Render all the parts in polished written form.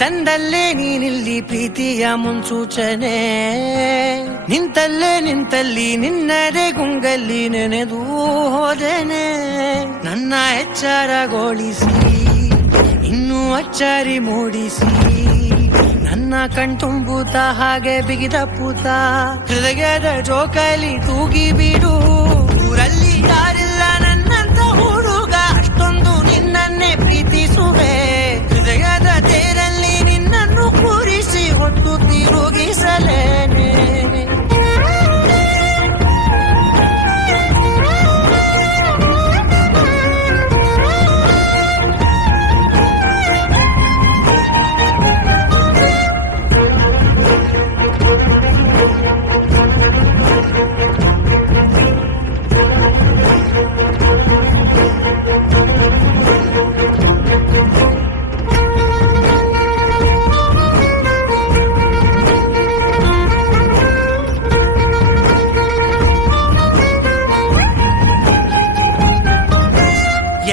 ತಂದಲ್ಲೇ ನೀನಿಲ್ಲಿ ಪ್ರೀತಿಯ ಮುನ್ಸೂಚನೆ, ನಿಂತಲ್ಲಿ ನಿನ್ನದೇ ಗುಂಗಲ್ಲಿ ನೆನೆದು ಹೋದೆನೆ. ನನ್ನ ಎಚ್ಚರಗೊಳಿಸಿ ಇನ್ನೂ ಅಚ್ಚರಿ ಮೂಡಿಸಿ, ನನ್ನ ಕಣ್ತುಂಬುತ್ತ ಹಾಗೆ ಬಿಗಿದ ಪೂತ ಹೃದಯದ ಜೋಕಾಲಿ ತೂಗಿ ಬಿಡು. ಊರಲ್ಲಿ ಯಾರಿಲ್ಲ ನನ್ನಂತ ಹುಡುಗ, ಅಷ್ಟೊಂದು ನಿನ್ನನ್ನೇ ಪ್ರೀತಿಸುವೆ. ಹೃದಯದ ತೇರಲ್ಲಿ ನಿನ್ನನ್ನು ಕೂರಿಸಿ ಹೊತ್ತು ತಿರುಗಿಸಲೇನೆ.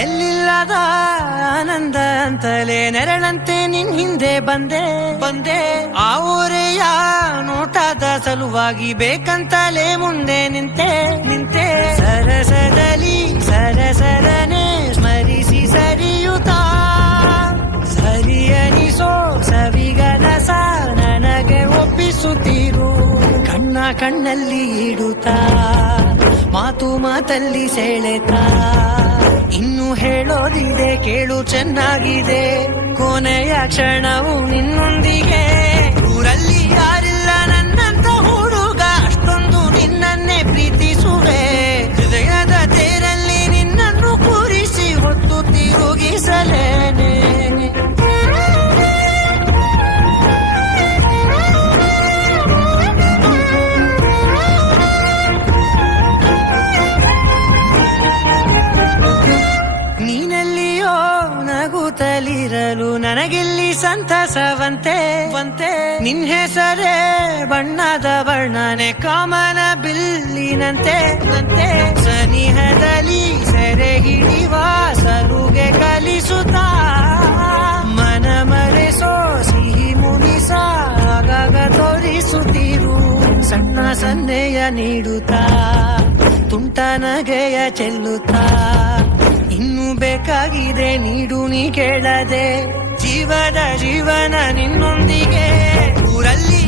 ಎಲ್ಲಿಲ್ಲದ ಆನಂದ ಅಂತಲೇ ನೆರಳಂತೆ ನಿನ್ ಹಿಂದೆ ಬಂದೆ. ಆ ಊರೆಯ ನೋಟದ ಸಲುವಾಗಿ ಬೇಕಂತಲೇ ಮುಂದೆ ನಿಂತೆ. ಸರಸರನೆ ಸ್ಮರಿಸಿ ಸರಿಯುತ್ತಾ, ಸರಿಯನಿಸೋ ಸವಿಗನಸ ನನಗೆ ಒಪ್ಪಿಸುತ್ತೀರು. ಕಣ್ಣಲ್ಲಿ ಇಡುತ್ತಾ, ಮಾತಲ್ಲಿ ಸೆಳೆತಾ, ಇನ್ನು ಹೇಳೋದಿದೆ ಕೇಳು ಚೆನ್ನಾಗಿದೆ. ಕೊನೆಯ ಕ್ಷಣವು ನಿನ್ನೊಂದಿಗೆ. ಊರಲ್ಲಿ ಯಾರಿಲ್ಲ ನನ್ನಂತ ಹುಡುಗ, ಅಷ್ಟೊಂದು ನಿನ್ನನ್ನೇ ಪ್ರೀತಿಸುವೆ. ಹೃದಯದ ತೇರಲ್ಲಿ ನಿನ್ನನ್ನು ಕೂರಿಸಿ ಹೊತ್ತು ತಿರುಗಿಸಲೇನೆ. ನೀನೆಲ್ಲಿಯೋ ನಗುತ್ತಲಿರಲು ನನಗಿಲ್ಲಿ ಸಂತಸವಂತೆ. ನಿನ್ ಹೆಸರೇ ಬಣ್ಣದ ವರ್ಣನೆ ಕಾಮನ ಬಿಲ್ಲಿನಂತೆ. ಸನಿಹದಲ್ಲಿ ಸೆರೆ ಹಿಡಿವ ಸಲುಗೆ ಕಲಿಸುತ್ತಾ, ಮನ ಮರೆಸೋ ಸಿಹಿ ಮುನಿಸ ಆಗಾಗ ತೋರಿಸುತ್ತೀರು. ಸಣ್ಣ ಸನ್ನೆಯ ನೀಡುತ್ತಾ, ತುಂಟ ನಗೆಯ ಚೆಲ್ಲುತ್ತಾ, ಇನ್ನು ಬೇಕಾಗಿದೆ ನೀಡು ನೀ ಕೇಳದೆ. ಜೀವನ ನಿನ್ನೊಂದಿಗೆ. ಊರಲ್ಲಿ